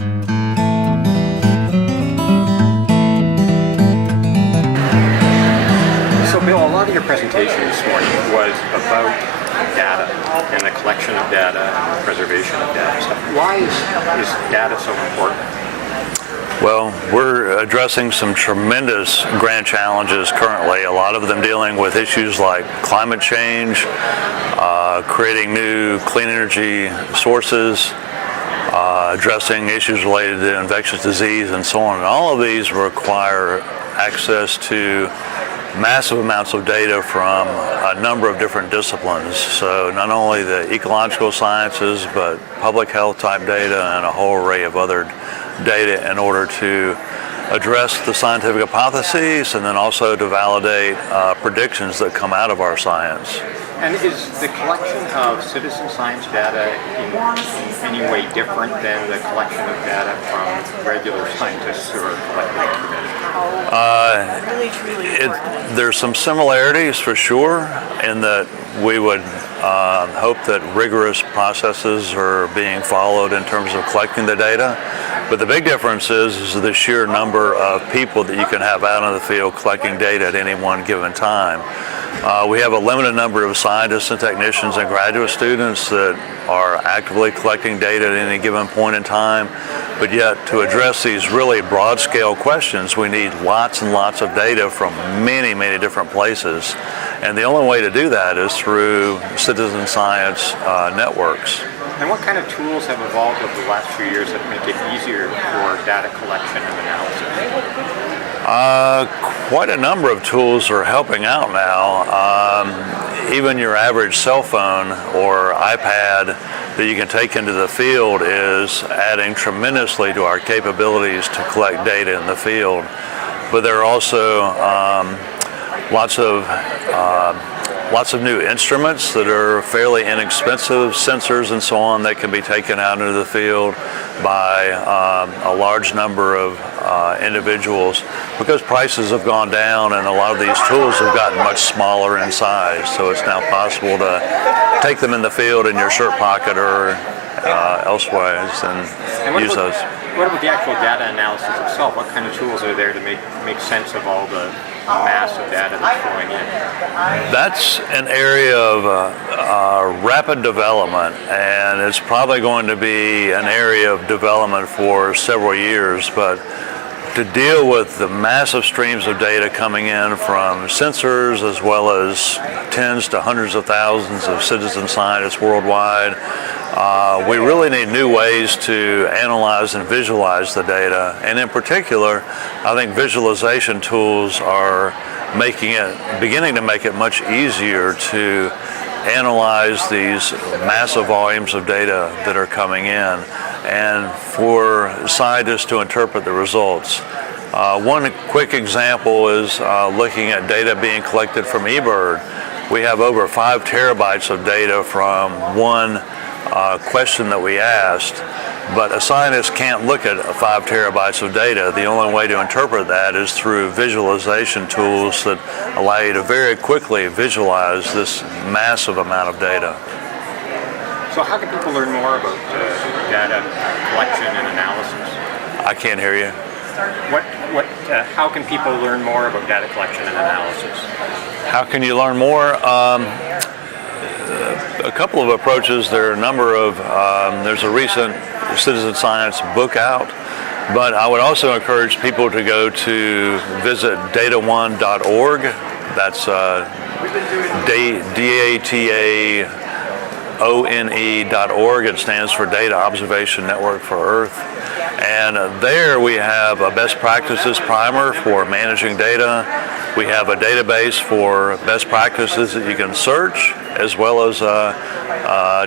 So Bill, a lot of your presentation this morning was about data and the collection of data and the preservation of data. So why is data so important? Well, we're addressing some tremendous grand challenges currently, a lot of them dealing with issues like climate change, creating new clean energy sources, addressing issues related to infectious disease and so on. And all of these require access to massive amounts of data from a number of different disciplines. So not only the ecological sciences, but public health type data and a whole array of other data in order to address the scientific hypotheses and then also to validate predictions that come out of our science. And is the collection of citizen science data in any way different than the collection of data from regular scientists who are collecting information? There's some similarities for sure in that we would hope that rigorous processes are being followed in terms of collecting the data. But the big difference is the sheer number of people that you can have out in the field collecting data at any one given time. We have a limited number of scientists and technicians and graduate students that are actively collecting data at any given point in time, but yet to address these really broad-scale questions, we need lots and lots of data from many, many different places. And the only way to do that is through citizen science networks. And what kind of tools have evolved over the last few years that make it easier for data collection and analysis? Quite a number of tools are helping out now. Even your average cell phone or iPad that you can take into the field is adding tremendously to our capabilities to collect data in the field. But there are also lots of new instruments that are fairly inexpensive, sensors and so on, that can be taken out into the field by a large number of individuals because prices have gone down and a lot of these tools have gotten much smaller in size. So it's now possible to take them in the field in your shirt pocket or elsewhere and use those. What about the actual data analysis itself? What kind of tools are there to make sense of all the mass of data that's flowing in? That's an area of rapid development, and it's probably going to be an area of development for several years. But to deal with the massive streams of data coming in from sensors as well as tens to hundreds of thousands of citizen scientists worldwide, we really need new ways to analyze and visualize the data. And in particular, I think visualization tools are beginning to make it much easier to analyze these massive volumes of data that are coming in and for scientists to interpret the results. One quick example is looking at data being collected from eBird. We have over 5 terabytes of data from one question that we asked, but a scientist can't look at 5 terabytes of data. The only way to interpret that is through visualization tools that allow you to very quickly visualize this massive amount of data. So how can people learn more about data collection and analysis? I can't hear you. How can people learn more about data collection and analysis? How can you learn more? A couple of approaches. There are a number of, there's a recent citizen science book out, but I would also encourage people to go to visit DataONE.org. That's DataONE.org. It stands for Data Observation Network for Earth. And there we have a best practices primer for managing data. We have a database for best practices that you can search, as well as a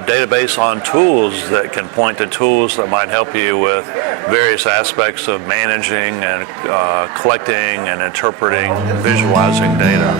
database on tools that can point to tools that might help you with various aspects of managing and collecting and interpreting and visualizing data.